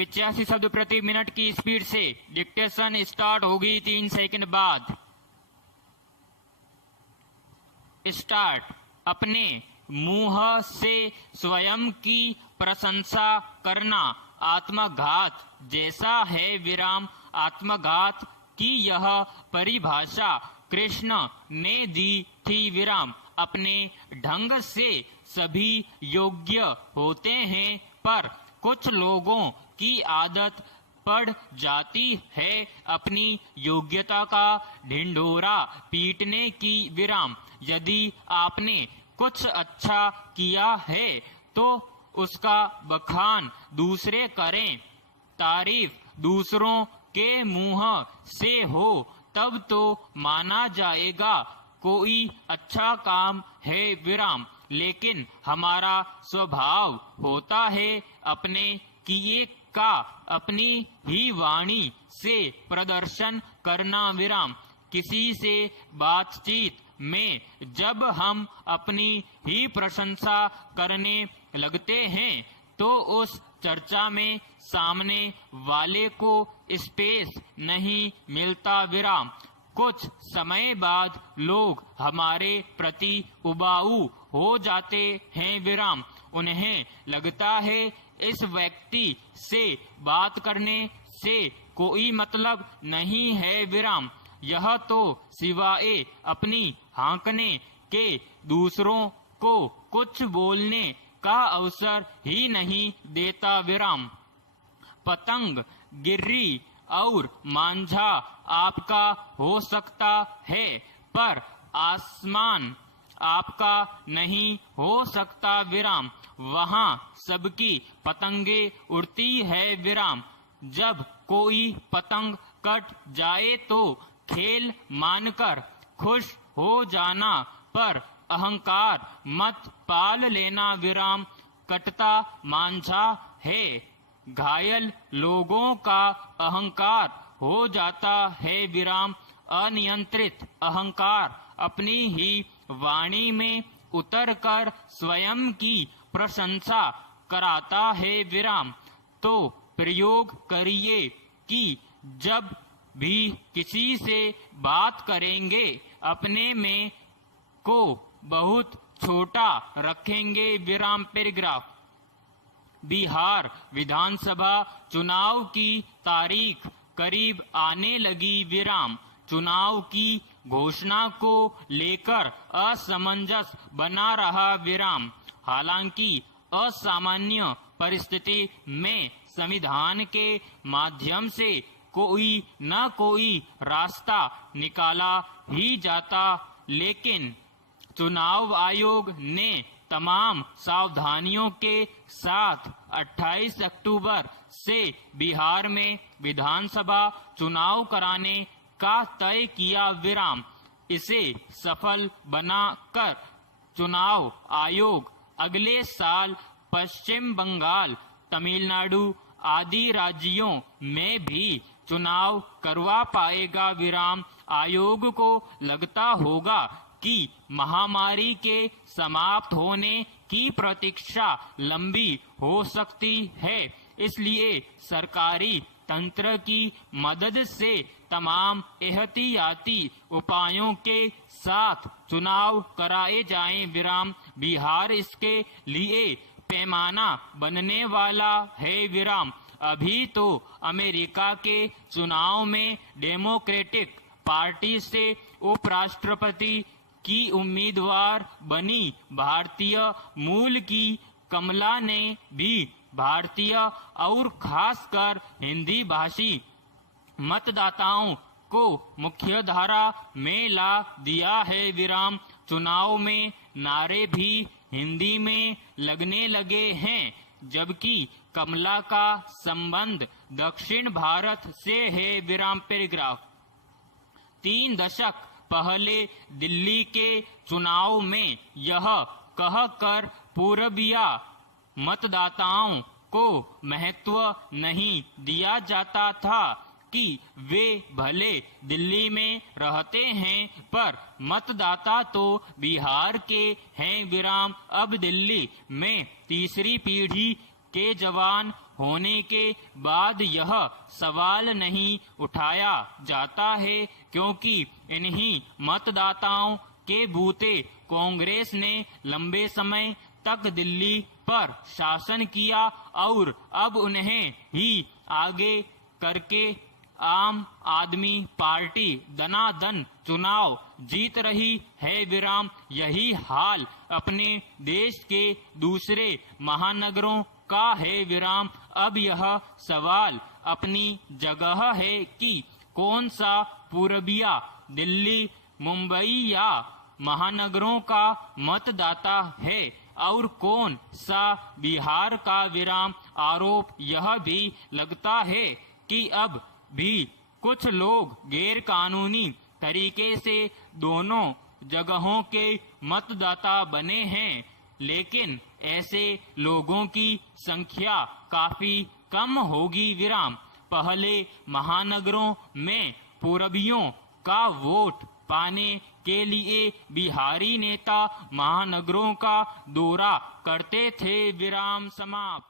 85 शब्द प्रति मिनट की स्पीड से डिक्टेशन स्टार्ट होगी 3 सेकंड बाद। स्टार्ट। अपने मुंह से स्वयं की प्रशंसा करना आत्मघात जैसा है विराम। आत्मघात की यह परिभाषा कृष्ण ने दी थी विराम। अपने ढंग से सभी योग्य होते हैं, पर कुछ लोगों की आदत पड़ जाती है अपनी योग्यता का ढिंढोरा पीटने की विराम। यदि आपने कुछ अच्छा किया है तो उसका बखान दूसरे करें, तारीफ दूसरों के मुंह से हो तब तो माना जाएगा कोई अच्छा काम है विराम। लेकिन हमारा स्वभाव होता है अपने किए का अपनी ही वाणी से प्रदर्शन करना विराम। किसी से बातचीत में जब हम अपनी ही प्रशंसा करने लगते हैं तो उस चर्चा में सामने वाले को स्पेस नहीं मिलता विराम। कुछ समय बाद लोग हमारे प्रति उबाऊ हो जाते हैं विराम। उन्हें लगता है इस व्यक्ति से बात करने से कोई मतलब नहीं है विराम। यह तो सिवाय अपनी हाँकने के दूसरों को कुछ बोलने का अवसर ही नहीं देता विराम। पतंग, गिर्री और मांझा आपका हो सकता है, पर आसमान आपका नहीं हो सकता विराम। वहाँ सबकी पतंगे उड़ती है विराम। जब कोई पतंग कट जाए तो खेल मानकर खुश हो जाना, पर अहंकार मत पाल लेना विराम। कटता मांझा है, घायल लोगों का अहंकार हो जाता है विराम। अनियंत्रित अहंकार अपनी ही वाणी में उतरकर स्वयं की प्रशंसा कराता है विराम। तो प्रयोग करिए कि जब भी किसी से बात करेंगे अपने में को बहुत छोटा रखेंगे विराम। पैराग्राफ। बिहार विधानसभा चुनाव की तारीख करीब आने लगी विराम। चुनाव की घोषणा को लेकर असमंजस बना रहा विराम। हालांकि असामान्य परिस्थिति में संविधान के माध्यम से कोई न कोई रास्ता निकाला ही जाता, लेकिन चुनाव आयोग ने तमाम सावधानियों के साथ 28 अक्टूबर से बिहार में विधानसभा चुनाव कराने का तय किया विराम। इसे सफल बनाकर चुनाव आयोग अगले साल पश्चिम बंगाल, तमिलनाडु आदि राज्यों में भी चुनाव करवा पाएगा विराम। आयोग को लगता होगा कि महामारी के समाप्त होने की प्रतीक्षा लंबी हो सकती है, इसलिए सरकारी तंत्र की मदद से तमाम एहतियाती उपायों के साथ चुनाव कराए जाएं विराम। बिहार इसके लिए पैमाना बनने वाला है विराम। अभी तो अमेरिका के चुनाव में डेमोक्रेटिक पार्टी से उपराष्ट्रपति की उम्मीदवार बनी भारतीय मूल की कमला ने भी भारतीय और खासकर हिंदी भाषी मतदाताओं को मुख्यधारा में ला दिया है विराम। चुनाव में नारे भी हिंदी में लगने लगे हैं, जबकि कमला का संबंध दक्षिण भारत से है विराम। पैराग्राफ। 3 दशक पहले दिल्ली के चुनाव में यह कहकर पूर्वीय मतदाताओं को महत्व नहीं दिया जाता था कि वे भले दिल्ली में रहते हैं, पर मतदाता तो बिहार के हैं विराम। अब दिल्ली में तीसरी पीढ़ी के जवान होने के बाद यह सवाल नहीं उठाया जाता है, क्योंकि इन्हीं मतदाताओं के बूते कांग्रेस ने लंबे समय तक दिल्ली पर शासन किया और अब उन्हें ही आगे करके आम आदमी पार्टी दनादन चुनाव जीत रही है। विराम। यही हाल अपने देश के दूसरे महानगरों का है। विराम। अब यह सवाल अपनी जगह है कि कौन सा पूर्विया दिल्ली, मुंबई या महानगरों का मतदाता है और कौन सा बिहार का। विराम। आरोप यह भी लगता है कि अब भी कुछ लोग गैर कानूनी तरीके से दोनों जगहों के मतदाता बने हैं, लेकिन ऐसे लोगों की संख्या काफी कम होगी। विराम। पहले महानगरों में पूर्वियों का वोट पाने के लिए बिहारी नेता महानगरों का दौरा करते थे। विराम समाप्त।